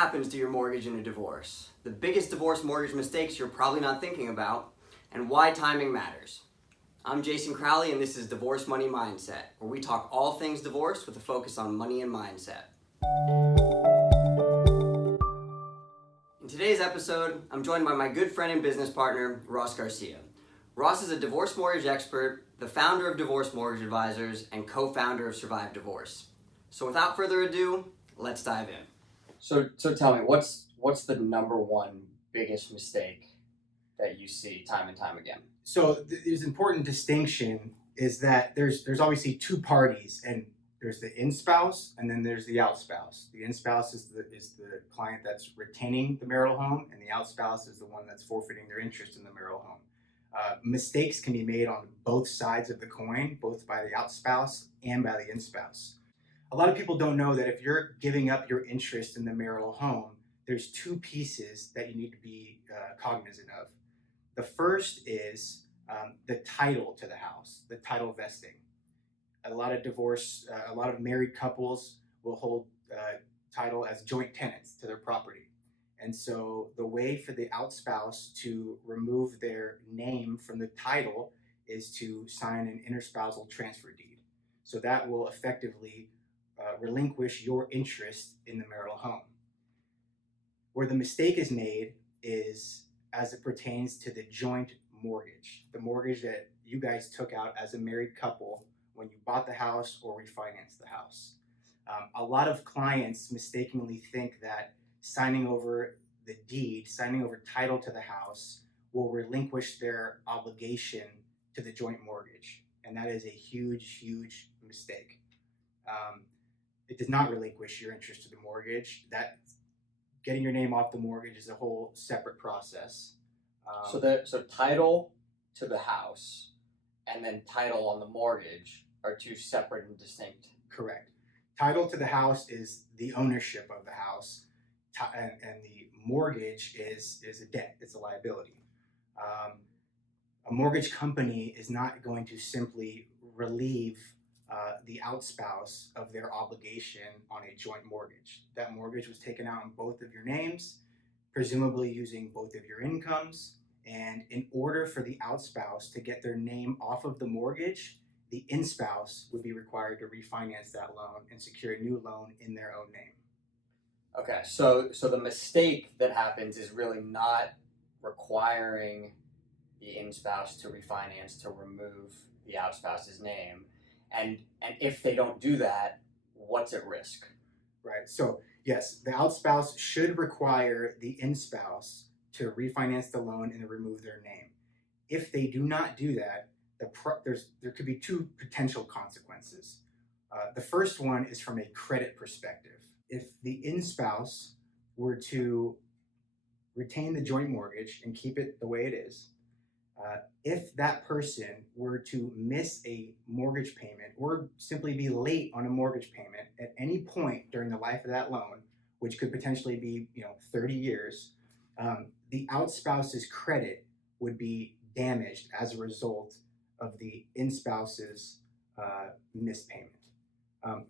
happens to your mortgage in a divorce, the biggest divorce mortgage mistakes you're probably not thinking about, and why timing matters. I'm Jason Crowley, and this is Divorce Money Mindset, where we talk all things divorce with a focus on money and mindset. In today's episode, I'm joined by my good friend and business partner, Ross Garcia. Ross is a divorce mortgage expert, the founder of Divorce Mortgage Advisors, and co-founder of Survive Divorce. So without further ado, let's dive in. So tell me, what's the number one biggest mistake that you see time and time again? So there's an important distinction is that there's obviously two parties, and there's the in-spouse and then there's the out-spouse. The in-spouse is the client that's retaining the marital home, and the out-spouse is the one that's forfeiting their interest in the marital home. Mistakes can be made on both sides of the coin, both by the out-spouse and by the in-spouse. A lot of people don't know that if you're giving up your interest in the marital home, there's two pieces that you need to be cognizant of. The first is the title to the house, the title vesting. A lot of married couples will hold title as joint tenants to their property. And so the way for the outspouse to remove their name from the title is to sign an interspousal transfer deed. So that will effectively relinquish your interest in the marital home. Where the mistake is made is as it pertains to the joint mortgage, the mortgage that you guys took out as a married couple when you bought the house or refinanced the house. A lot of clients mistakenly think that signing over the deed, signing over title to the house will relinquish their obligation to the joint mortgage. And that is a huge, huge mistake. It does not relinquish your interest to the mortgage. That getting your name off the mortgage is a whole separate process. So title to the house and then title on the mortgage are two separate and distinct. Correct. Title to the house is the ownership of the house, and the mortgage is a debt. It's a liability. A mortgage company is not going to simply relieve the outspouse of their obligation on a joint mortgage. That mortgage was taken out in both of your names, presumably using both of your incomes. And in order for the outspouse to get their name off of the mortgage, the in-spouse would be required to refinance that loan and secure a new loan in their own name. Okay, so the mistake that happens is really not requiring the in-spouse to refinance to remove the outspouse's name. And if they don't do that, what's at risk? Right. So yes, the outspouse should require the in-spouse to refinance the loan and remove their name. If they do not do that, there could be two potential consequences. The first one is from a credit perspective. If the in-spouse were to retain the joint mortgage and keep it the way it is, if that person were to miss a mortgage payment or simply be late on a mortgage payment at any point during the life of that loan, which could potentially be 30 years, the outspouse's credit would be damaged as a result of the in-spouse's missed payment.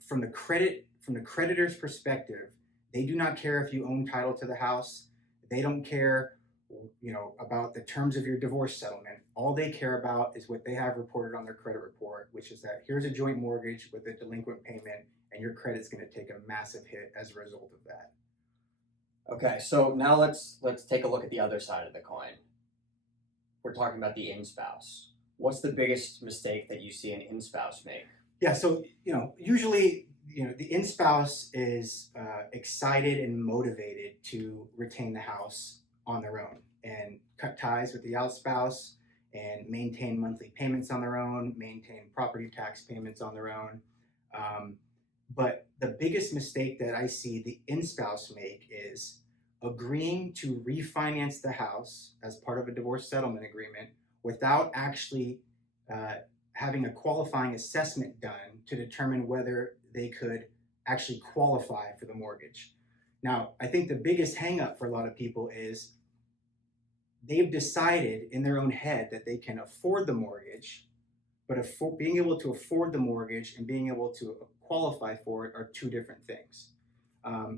From the creditor's perspective, they do not care if you own title to the house. They don't care about the terms of your divorce settlement. All they care about is what they have reported on their credit report, which is that here's a joint mortgage with a delinquent payment, and your credit's going to take a massive hit as a result of that. Okay, so now let's take a look at the other side of the coin. We're talking about the in-spouse. What's the biggest mistake that you see an in-spouse make? Yeah, so usually the in-spouse is excited and motivated to retain the house on their own and cut ties with the outspouse and maintain monthly payments on their own, maintain property tax payments on their own. But the biggest mistake that I see the in-spouse make is agreeing to refinance the house as part of a divorce settlement agreement without actually having a qualifying assessment done to determine whether they could actually qualify for the mortgage. Now, I think the biggest hang-up for a lot of people is they've decided in their own head that they can afford the mortgage, but being able to afford the mortgage and being able to qualify for it are two different things.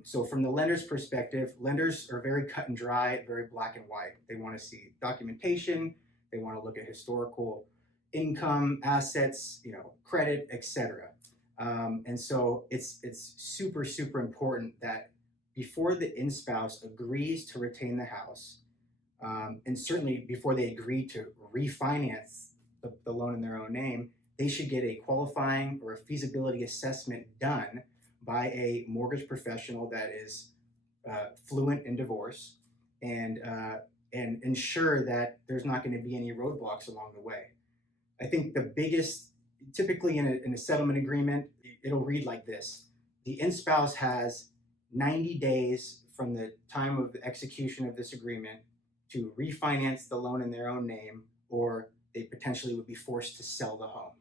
So from the lender's perspective, lenders are very cut and dry, very black and white. They want to see documentation. They want to look at historical income, assets, credit, etc. And so it's super, super important that before the in-spouse agrees to retain the house, and certainly before they agree to refinance the loan in their own name, they should get a qualifying or a feasibility assessment done by a mortgage professional that is fluent in divorce and ensure that there's not going to be any roadblocks along the way. I think the biggest, typically in a settlement agreement, it'll read like this. The in-spouse has 90 days from the time of the execution of this agreement to refinance the loan in their own name, or they potentially would be forced to sell the home.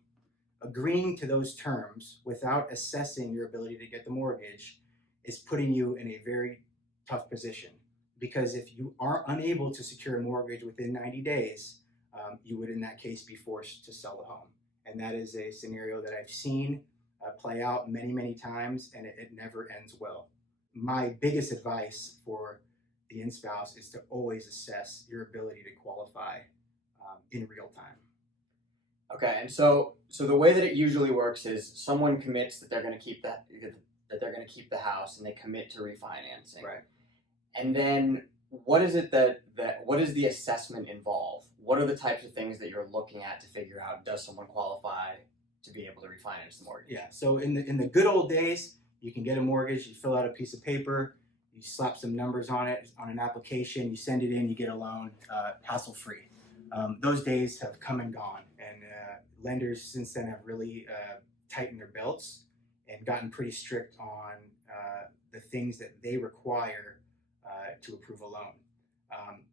Agreeing to those terms without assessing your ability to get the mortgage is putting you in a very tough position, because if you are unable to secure a mortgage within 90 days, you would in that case be forced to sell the home. And that is a scenario that I've seen play out many, many times, and it never ends well. My biggest advice for the in-spouse is to always assess your ability to qualify in real time. Okay, and so the way that it usually works is someone commits that they're going to keep the house, and they commit to refinancing. Right. And then what is it what does the assessment involve? What are the types of things that you're looking at to figure out, does someone qualify to be able to refinance the mortgage? Yeah. So in the good old days, you can get a mortgage. You fill out a piece of paper, you slap some numbers on it on an application, you send it in, you get a loan, hassle free. Those days have come and gone, and lenders since then have really tightened their belts and gotten pretty strict on the things that they require to approve a loan.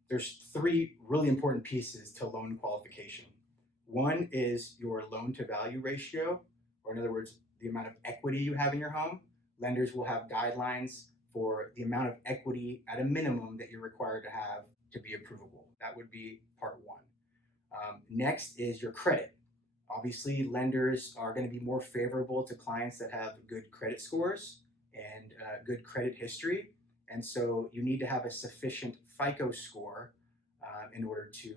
There's three really important pieces to loan qualification. One is your loan to value ratio, or in other words, the amount of equity you have in your home. Lenders will have guidelines for the amount of equity at a minimum that you're required to have to be approvable. That would be part one. Next is your credit. Obviously, lenders are going to be more favorable to clients that have good credit scores and good credit history. And so you need to have a sufficient FICO score in order to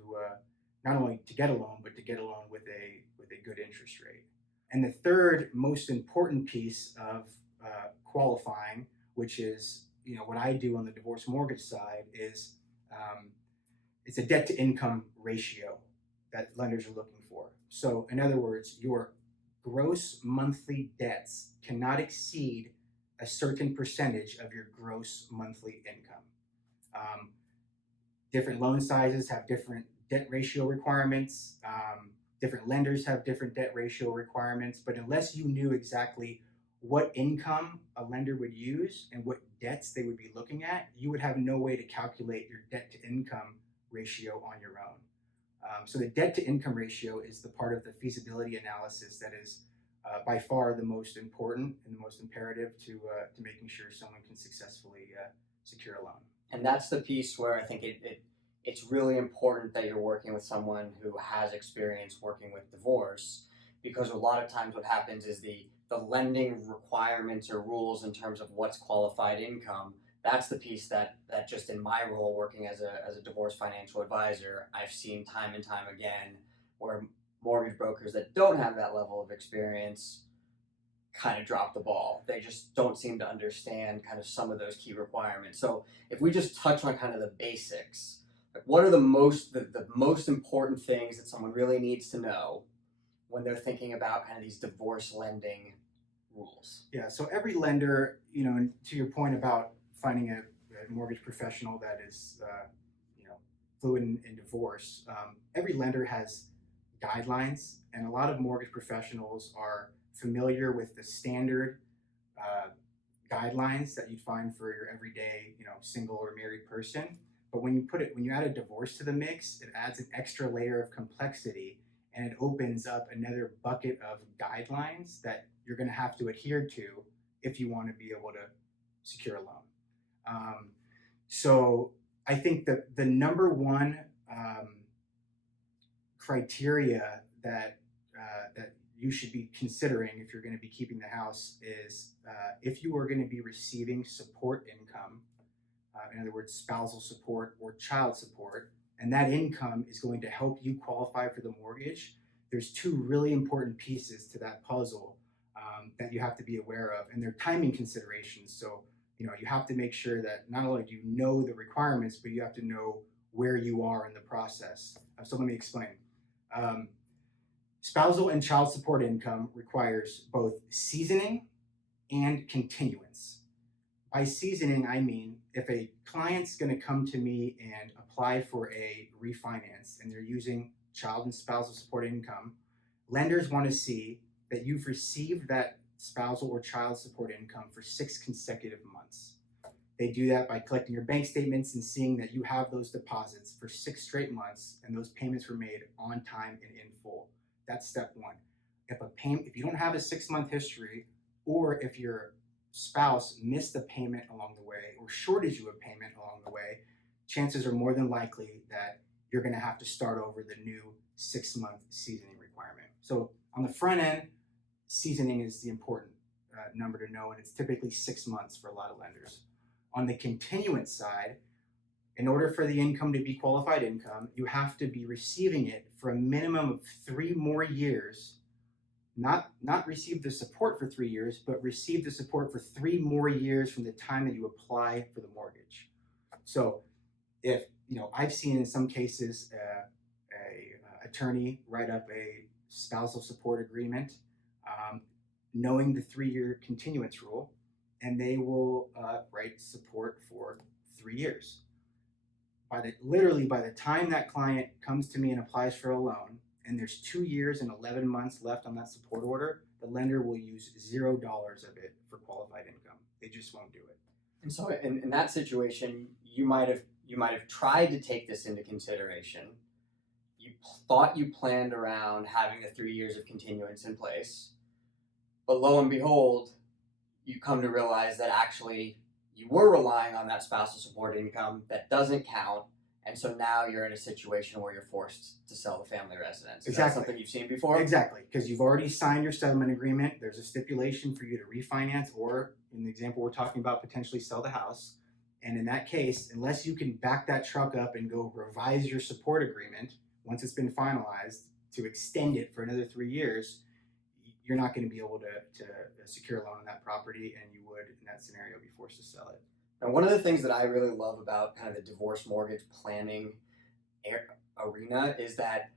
not only to get a loan, but to get a loan with a good interest rate. And the third most important piece of qualifying, which is what I do on the divorce mortgage side, is it's a debt to income ratio that lenders are looking for. So in other words, your gross monthly debts cannot exceed a certain percentage of your gross monthly income. Different loan sizes have different debt ratio requirements. Different lenders have different debt ratio requirements, but unless you knew exactly what income a lender would use and what debts they would be looking at, you would have no way to calculate your debt to income ratio on your own. So the debt to income ratio is the part of the feasibility analysis that is by far the most important and the most imperative to making sure someone can successfully secure a loan. And that's the piece where I think it's really important that you're working with someone who has experience working with divorce, because a lot of times what happens is the lending requirements or rules in terms of what's qualified income, that's the piece that just in my role working as a divorce financial advisor, I've seen time and time again where mortgage brokers that don't have that level of experience kind of drop the ball. They just don't seem to understand kind of some of those key requirements. So if we just touch on kind of the basics, like what are the most important things that someone really needs to know when they're thinking about kind of these divorce lending rules? Yeah, so every lender, to your point about finding a mortgage professional that is, fluent in divorce, every lender has guidelines, and a lot of mortgage professionals are familiar with the standard guidelines that you'd find for your everyday, single or married person. But when you add a divorce to the mix, it adds an extra layer of complexity, and it opens up another bucket of guidelines that you're going to have to adhere to if you want to be able to secure a loan. So I think that the number one criteria that you should be considering if you're going to be keeping the house is if you are going to be receiving support income, in other words, spousal support or child support, and that income is going to help you qualify for the mortgage. There's two really important pieces to that puzzle that you have to be aware of, and they're timing considerations. So, you have to make sure that not only do you know the requirements, but you have to know where you are in the process. So let me explain. Spousal and child support income requires both seasoning and continuance. By seasoning, I mean if a client's going to come to me and apply for a refinance and they're using child and spousal support income, lenders want to see that you've received that spousal or child support income for 6 consecutive months. They do that by collecting your bank statements and seeing that you have those deposits for 6 straight months and those payments were made on time and in full. That's step one. If you don't have a 6-month history, or if your spouse missed a payment along the way or shorted you a payment along the way, chances are more than likely that you're going to have to start over the new 6-month seasoning requirement. So on the front end, seasoning is the important number to know, and it's typically 6 months for a lot of lenders. On the continuance side, in order for the income to be qualified income, you have to be receiving it for a minimum of 3 more years. Not receive the support for 3 years, but receive the support for 3 more years from the time that you apply for the mortgage. So if, I've seen in some cases a attorney write up a spousal support agreement, knowing the 3-year continuance rule, and they will write support for 3 years. Literally by the time that client comes to me and applies for a loan, and there's 2 years and 11 months left on that support order, the lender will use $0 of it for qualified income. They just won't do it. And so in that situation, you might have tried to take this into consideration. You thought you planned around having the 3 years of continuance in place, but lo and behold, you come to realize that actually you were relying on that spousal support income that doesn't count. And so now you're in a situation where you're forced to sell the family residence. Is that something you've seen before? Exactly, because you've already signed your settlement agreement. There's a stipulation for you to refinance, or in the example we're talking about, potentially sell the house. And in that case, unless you can back that truck up and go revise your support agreement once it's been finalized to extend it for another 3 years, you're not going to be able to secure a loan on that property, and you would, in that scenario, be forced to sell it. And one of the things that I really love about kind of the divorce mortgage planning arena is that,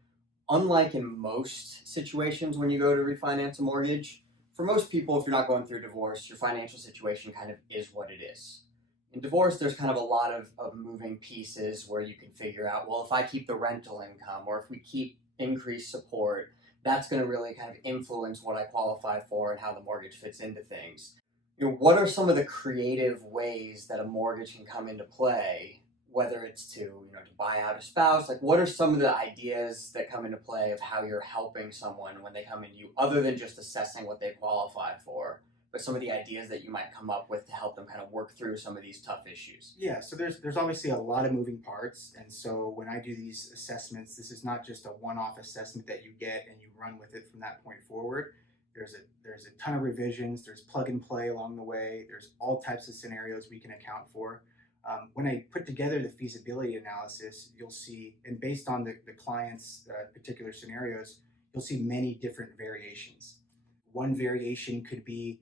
unlike in most situations when you go to refinance a mortgage, for most people, if you're not going through divorce, your financial situation kind of is what it is. In divorce, there's kind of a lot of moving pieces where you can figure out, well, if I keep the rental income or if we keep increased support, that's going to really kind of influence what I qualify for and how the mortgage fits into things. What are some of the creative ways that a mortgage can come into play, whether it's to buy out a spouse? Like, what are some of the ideas that come into play of how you're helping someone when they come into you, other than just assessing what they qualify for, but some of the ideas that you might come up with to help them kind of work through some of these tough issues? Yeah, so there's obviously a lot of moving parts, and so when I do these assessments, this is not just a one-off assessment that you get and you run with it from that point forward. There's a ton of revisions. There's plug and play along the way. There's all types of scenarios we can account for. When I put together the feasibility analysis, you'll see, and based on the client's particular scenarios, you'll see many different variations. One variation could be,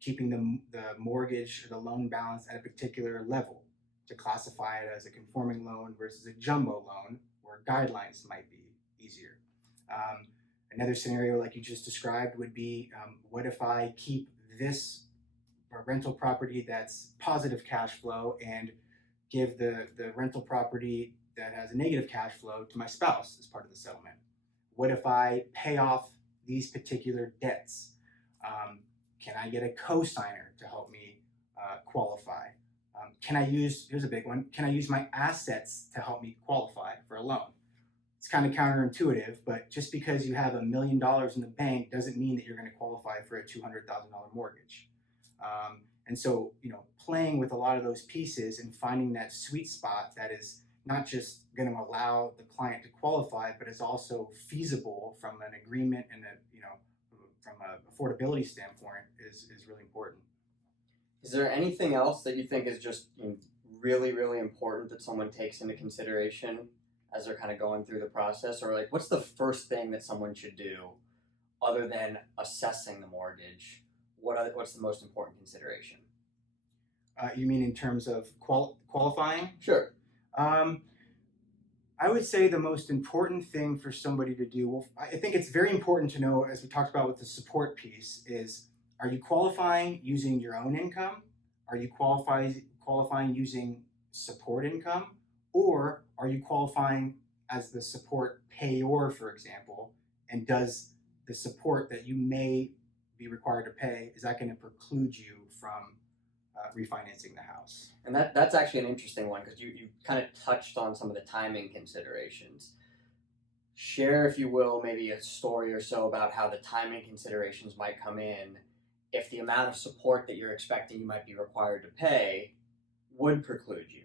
keeping the mortgage or the loan balance at a particular level to classify it as a conforming loan versus a jumbo loan, where guidelines might be easier. Another scenario like you just described would be, what if I keep this rental property that's positive cash flow and give the rental property that has a negative cash flow to my spouse as part of the settlement? What if I pay off these particular debts? Can I get a co-signer to help me qualify? Here's a big one, can I use my assets to help me qualify for a loan? It's kind of counterintuitive, but just because you have $1 million in the bank doesn't mean that you're going to qualify for a $200,000 mortgage. And so, playing with a lot of those pieces and finding that sweet spot that is not just going to allow the client to qualify, but is also feasible from an agreement and from an affordability standpoint is really important. Is there anything else that you think is just really, really important that someone takes into consideration as they're kind of going through the process? Or like, what's the first thing that someone should do other than assessing the mortgage? What's the most important consideration? You mean in terms of qualifying? Sure. I would say the most important thing for somebody to do, well, I think it's very important to know, as we talked about with the support piece, is are you qualifying using your own income? Are you qualifying using support income? Or are you qualifying as the support payor, for example? And does the support that you may be required to pay, is that going to preclude you from refinancing the house? And that's actually an interesting one, because you kind of touched on some of the timing considerations. Share, if you will, maybe a story or so about how the timing considerations might come in if the amount of support that you're expecting you might be required to pay would preclude you.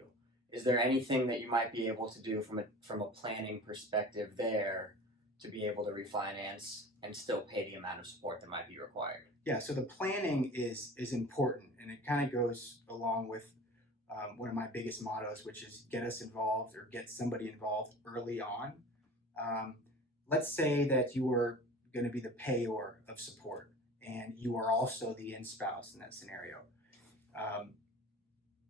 Is there anything that you might be able to do from a planning perspective there to be able to refinance and still pay the amount of support that might be required? Yeah, so the planning is important, and it kind of goes along with one of my biggest mottos, which is get us involved or get somebody involved early on. Let's say that you are going to be the payor of support, and you are also the in-spouse in that scenario.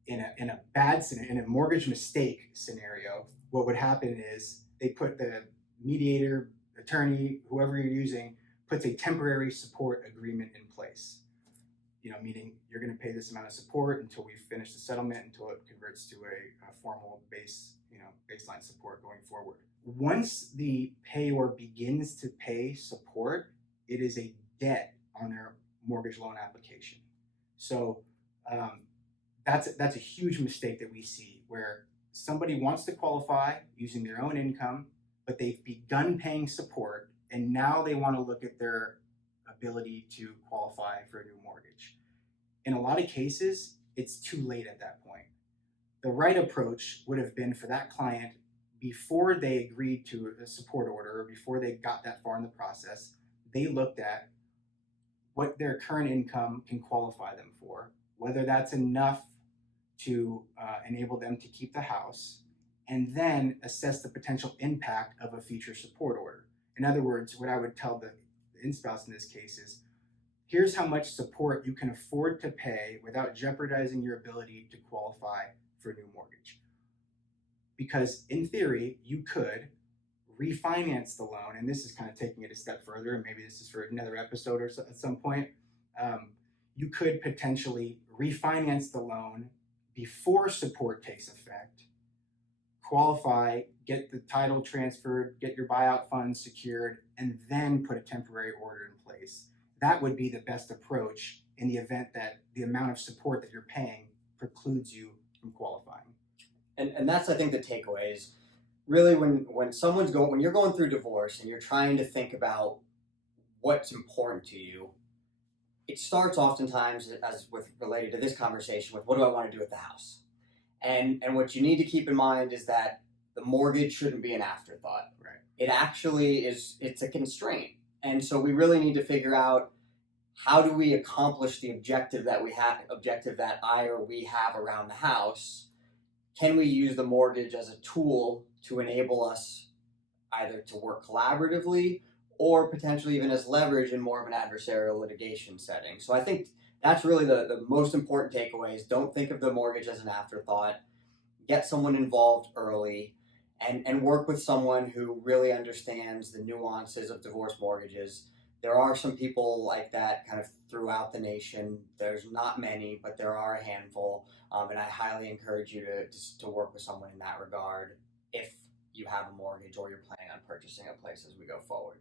In a bad scenario, in a mortgage mistake scenario, what would happen is they put the mediator, attorney, whoever you're using, puts a temporary support agreement in place. Meaning you're going to pay this amount of support until we finish the settlement, until it converts to a formal baseline support going forward. Once the payor begins to pay support, it is a debt on their mortgage loan application. So that's a huge mistake that we see, where somebody wants to qualify using their own income, but they've begun paying support, and now they want to look at their ability to qualify for a new mortgage. In a lot of cases, it's too late at that point. The right approach would have been for that client, before they agreed to a support order, or before they got that far in the process, they looked at what their current income can qualify them for, whether that's enough to enable them to keep the house, and then assess the potential impact of a future support order. In other words, what I would tell the in-spouse in this case is, here's how much support you can afford to pay without jeopardizing your ability to qualify for a new mortgage. Because in theory, you could refinance the loan, and this is kind of taking it a step further, and maybe this is for another episode or so, at some point. You could potentially refinance the loan before support takes effect, qualify, get the title transferred, get your buyout funds secured, and then put a temporary order in place. That would be the best approach in the event that the amount of support that you're paying precludes you from qualifying. And that's, I think, the takeaway is really when you're going through divorce and you're trying to think about what's important to you, it starts oftentimes, as with related to this conversation, with what do I want to do with the house? And what you need to keep in mind is that the mortgage shouldn't be an afterthought. Right. It actually is, it's a constraint. And so we really need to figure out, how do we accomplish the objective that we have around the house? Can we use the mortgage as a tool to enable us either to work collaboratively or potentially even as leverage in more of an adversarial litigation setting? So I think that's really the most important takeaway is, don't think of the mortgage as an afterthought. Get someone involved early and work with someone who really understands the nuances of divorce mortgages. There are some people like that kind of throughout the nation. There's not many, but there are a handful. And I highly encourage you to work with someone in that regard if you have a mortgage or you're planning on purchasing a place as we go forward.